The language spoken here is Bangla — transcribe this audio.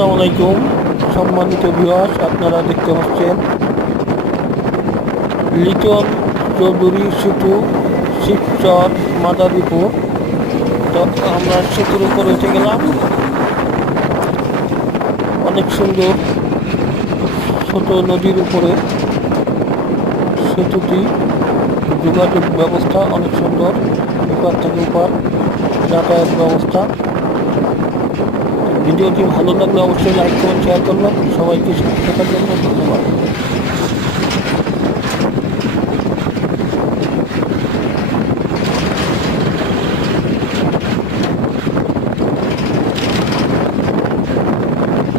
আসসালামু আলাইকুম সম্মানিত ভিউয়ার্স, আপনারা দেখতে পাচ্ছেন লিটন চৌধুরী সেতু, শিবচর, মাদারীপুর। তো আমরা সেতুর উপর উঠে গেলাম। অনেক সুন্দর ছোট নদীর উপরে সেতুটি, যোগাযোগ ব্যবস্থা অনেক সুন্দর, এপার থেকে ওপার যাতায়াত ব্যবস্থা। ভিডিওটি ভালো লাগলে অবশ্যই লাইক করুন, শেয়ার করবেন। সবাইকে সাথে থাকার জন্য ধন্যবাদ।